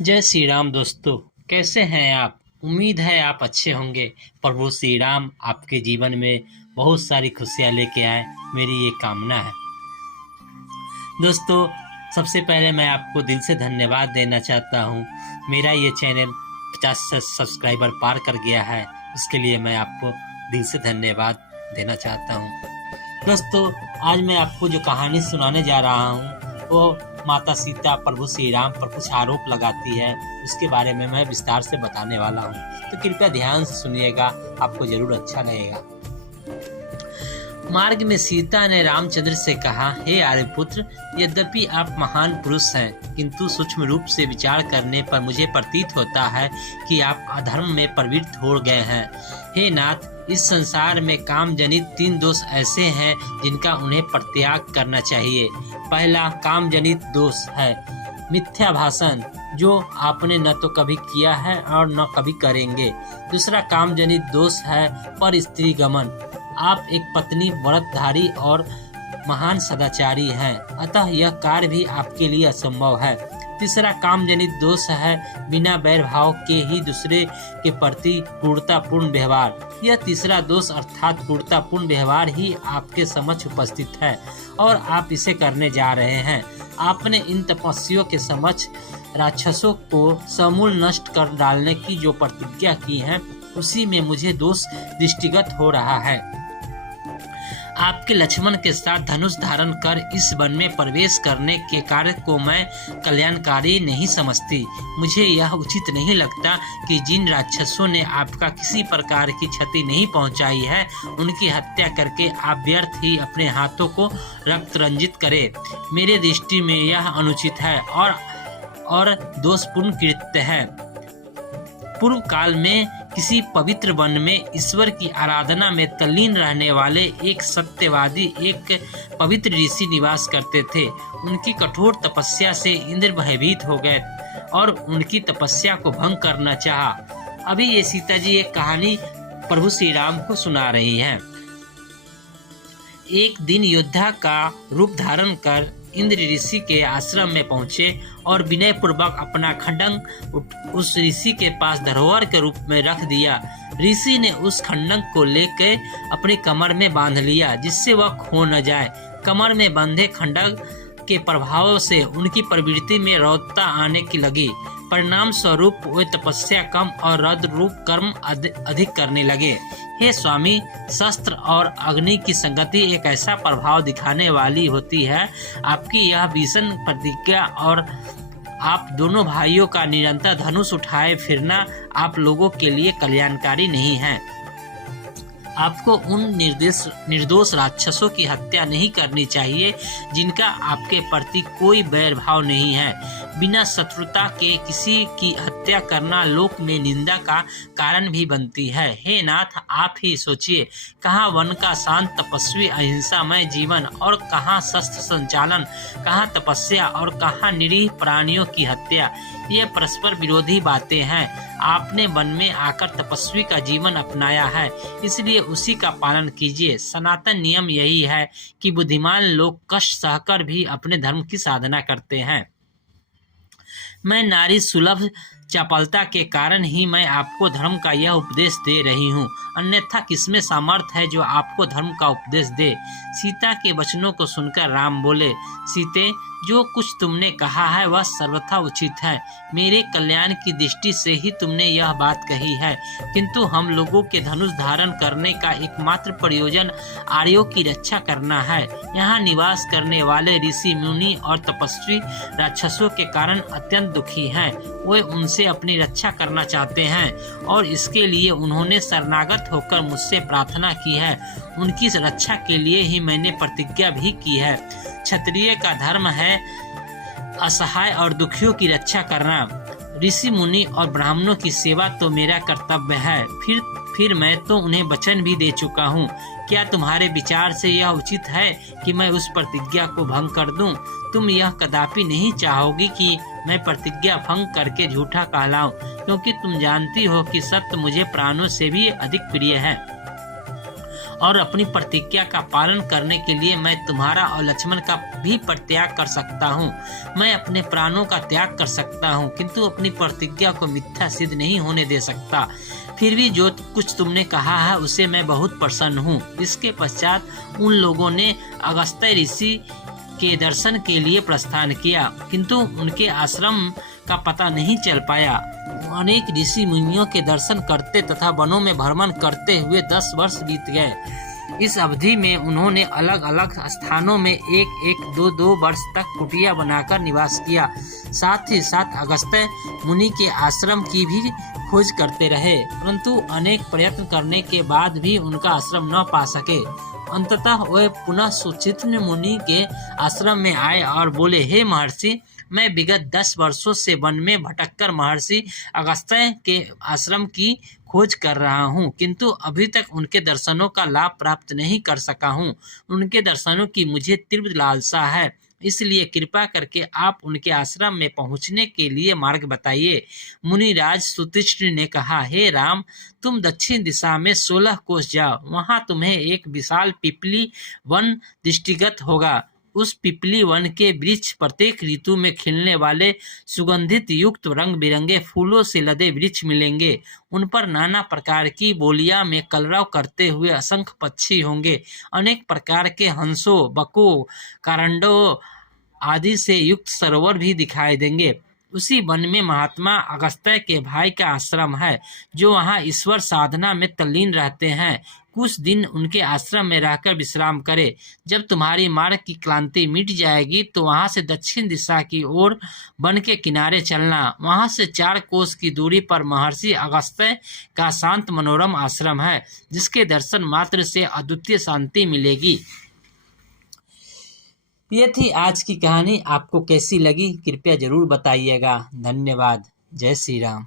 जय श्री राम दोस्तों, कैसे हैं आप। उम्मीद है आप अच्छे होंगे। प्रभु श्री राम आपके जीवन में बहुत सारी खुशियां लेके आए, मेरी ये कामना है। दोस्तों, सबसे पहले मैं आपको दिल से धन्यवाद देना चाहता हूँ। मेरा ये चैनल 50 सब्सक्राइबर पार कर गया है, इसके लिए मैं आपको दिल से धन्यवाद देना चाहता हूँ। दोस्तों, आज मैं आपको जो कहानी सुनाने जा रहा हूँ वो माता सीता प्रभु श्री राम पर कुछ आरोप लगाती है, उसके बारे में मैं विस्तार से बताने वाला हूँ, तो कृपया ध्यान से सुनिएगा, आपको जरूर अच्छा लगेगा। मार्ग में सीता ने रामचंद्र से कहा, हे आर्यपुत्र, यद्यपि आप महान पुरुष हैं, किंतु सूक्ष्म रूप से विचार करने पर मुझे प्रतीत होता है कि आप अधर्म में प्रवृत्त हो गए हैं। हे नाथ, इस संसार में काम जनित 3 दोष ऐसे हैं जिनका उन्हें परित्याग करना चाहिए। पहला काम जनित दोष है मिथ्या भाषण, जो आपने न तो कभी किया है और न कभी करेंगे। दूसरा काम जनित दोष है पर स्त्री गमन, आप एक पत्नी व्रतधारी और महान सदाचारी हैं, अतः यह कार्य भी आपके लिए असंभव है। तीसरा काम जनित दोष है बिना बैर भाव के ही दूसरे के प्रति क्रूरतापूर्ण व्यवहार। यह तीसरा दोष अर्थात क्रूरतापूर्ण व्यवहार ही आपके समक्ष उपस्थित है और आप इसे करने जा रहे हैं। आपने इन तपस्वियों के समक्ष राक्षसों को समूल नष्ट कर डालने की जो प्रतिज्ञा की है, उसी में मुझे दोष दृष्टिगत हो रहा है। आपके लक्ष्मण के साथ धनुष धारण कर इस वन में प्रवेश करने के कार्य को मैं कल्याणकारी नहीं समझती। मुझे यह उचित नहीं लगता कि जिन राक्षसों ने आपका किसी प्रकार की क्षति नहीं पहुंचाई है, उनकी हत्या करके आप व्यर्थ ही अपने हाथों को रक्त रंजित करें। मेरे दृष्टि में यह अनुचित है और दोषपूर्ण कृत्य है। पूर्व काल में किसी पवित्र वन में ईश्वर की आराधना में तल्लीन रहने वाले एक सत्यवादी, एक पवित्र ऋषि निवास करते थे। उनकी कठोर तपस्या से इंद्र भयभीत हो गए और उनकी तपस्या को भंग करना चाहा। अभी ये सीता जी एक कहानी प्रभु श्री राम को सुना रही हैं। एक दिन योद्धा का रूप धारण कर इंद्र ऋषि के आश्रम में पहुंचे और विनय पूर्वक अपना खड्डंग उस ऋषि के पास धरोहर के रूप में रख दिया। ऋषि ने उस खड्डंग को लेकर अपनी कमर में बांध लिया, जिससे वह खो न जाए। कमर में बंधे खड्डंग के प्रभाव से उनकी प्रवृत्ति में रौद्रता आने की लगी। परिणाम स्वरूप वे तपस्या कम और रौद्र रूप कर्म अधिक करने लगे। हे स्वामी, शस्त्र और अग्नि की संगति एक ऐसा प्रभाव दिखाने वाली होती है। आपकी यह भीषण प्रतिज्ञा और आप दोनों भाइयों का निरंतर धनुष उठाए फिरना आप लोगों के लिए कल्याणकारी नहीं है। आपको उन निर्दोष राक्षसों की हत्या नहीं करनी चाहिए जिनका आपके प्रति कोई बैर भाव नहीं है। बिना शत्रुता के किसी की हत्या करना लोक में निंदा का कारण भी बनती है। हे नाथ, आप ही सोचिए, कहाँ वन का शांत तपस्वी अहिंसामय जीवन और कहाँ शस्त्र संचालन, कहाँ तपस्या और कहाँ निरीह प्राणियों की हत्या। ये परस्पर विरोधी बातें हैं। आपने वन में आकर तपस्वी का जीवन अपनाया है, इसलिए उसी का पालन कीजिए। सनातन नियम यही है कि बुद्धिमान लोग कष्ट सहकर भी अपने धर्म की साधना करते हैं। मैं नारी सुलभ चपलता के कारण ही मैं आपको धर्म का यह उपदेश दे रही हूँ, अन्यथा किसमें सामर्थ्य है जो आपको धर्म का उपदेश दे। सीता के वचनों को सुनकर राम बोले, सीते, जो कुछ तुमने कहा है वह सर्वथा उचित है। मेरे कल्याण की दृष्टि से ही तुमने यह बात कही है, किंतु हम लोगों के धनुष धारण करने का एकमात्र प्रयोजन आर्यों की रक्षा करना है। यहाँ निवास करने वाले ऋषि मुनि और तपस्वी राक्षसों के कारण अत्यंत दुखी हैं। वे उनसे अपनी रक्षा करना चाहते हैं और इसके लिए उन्होंने शरणागत होकर मुझसे प्रार्थना की है। उनकी रक्षा के लिए ही मैंने प्रतिज्ञा भी की है। क्षत्रिय का धर्म है असहाय और दुखियों की रक्षा करना। ऋषि मुनि और ब्राह्मणों की सेवा तो मेरा कर्तव्य है। फिर मैं तो उन्हें वचन भी दे चुका हूँ। क्या तुम्हारे विचार से यह उचित है कि मैं उस प्रतिज्ञा को भंग कर दूं? तुम यह कदापि नहीं चाहोगी कि मैं प्रतिज्ञा भंग करके झूठा कहलाऊं, क्योंकि तुम जानती हो कि सत्य मुझे प्राणों से भी अधिक प्रिय है और अपनी प्रतिज्ञा का पालन करने के लिए मैं तुम्हारा और लक्ष्मण का भी परित्याग कर सकता हूँ। मैं अपने प्राणों का त्याग कर सकता हूँ, किंतु अपनी प्रतिज्ञा को मिथ्या सिद्ध नहीं होने दे सकता। फिर भी जो कुछ तुमने कहा है उसे मैं बहुत प्रसन्न हूँ। इसके पश्चात उन लोगों ने अगस्त्य ऋषि के दर्शन के लिए प्रस्थान किया, किंतु उनके आश्रम का पता नहीं चल पाया। अनेक ऋषि मुनियों के दर्शन करते तथा वनों में भ्रमण करते हुए 10 वर्ष बीत गए। इस अवधि में उन्होंने अलग अलग स्थानों में 1-1, 2-2 वर्ष तक कुटिया बनाकर निवास किया। साथ ही साथ अगस्त्य मुनि के आश्रम की भी खोज करते रहे, परंतु अनेक प्रयत्न करने के बाद भी उनका आश्रम न पा सके। अंततः वे पुनः सुचित्न मुनि के आश्रम में आए और बोले, हे महर्षि, मैं विगत 10 वर्षों से वन में भटककर महर्षि अगस्त्य के आश्रम की खोज कर रहा हूँ, किंतु अभी तक उनके दर्शनों का लाभ प्राप्त नहीं कर सका हूँ। उनके दर्शनों की मुझे तीव्र लालसा है, इसलिए कृपा करके आप उनके आश्रम में पहुंचने के लिए मार्ग बताइए। मुनिराज सुतिष्ठ ने कहा, हे राम, तुम दक्षिण दिशा में 16 कोस जाओ, वहां तुम्हें एक विशाल पिपली वन दृष्टिगत होगा। उस पिपली वन के वृक्ष प्रत्येक ऋतु में खिलने वाले सुगंधित युक्त रंग बिरंगे फूलों से लदे वृक्ष मिलेंगे। उन पर नाना प्रकार की बोलियां में कलरव करते हुए असंख्य पक्षी होंगे। अनेक प्रकार के हंसों, बकों, कारंडों आदि से युक्त सरोवर भी दिखाई देंगे। उसी वन में महात्मा अगस्त्य के भाई का आश्रम है, जो वहां ईश्वर साधना में तल्लीन रहते हैं। कुछ दिन उनके आश्रम में रहकर विश्राम करे। जब तुम्हारी मार्ग की क्लांति मिट जाएगी तो वहां से दक्षिण दिशा की ओर वन के किनारे चलना। वहां से 4 कोस की दूरी पर महर्षि अगस्त्य का शांत मनोरम आश्रम है, जिसके दर्शन मात्र से अद्वितीय शांति मिलेगी। ये थी आज की कहानी। आपको कैसी लगी कृपया जरूर बताइएगा। धन्यवाद। जय श्री राम।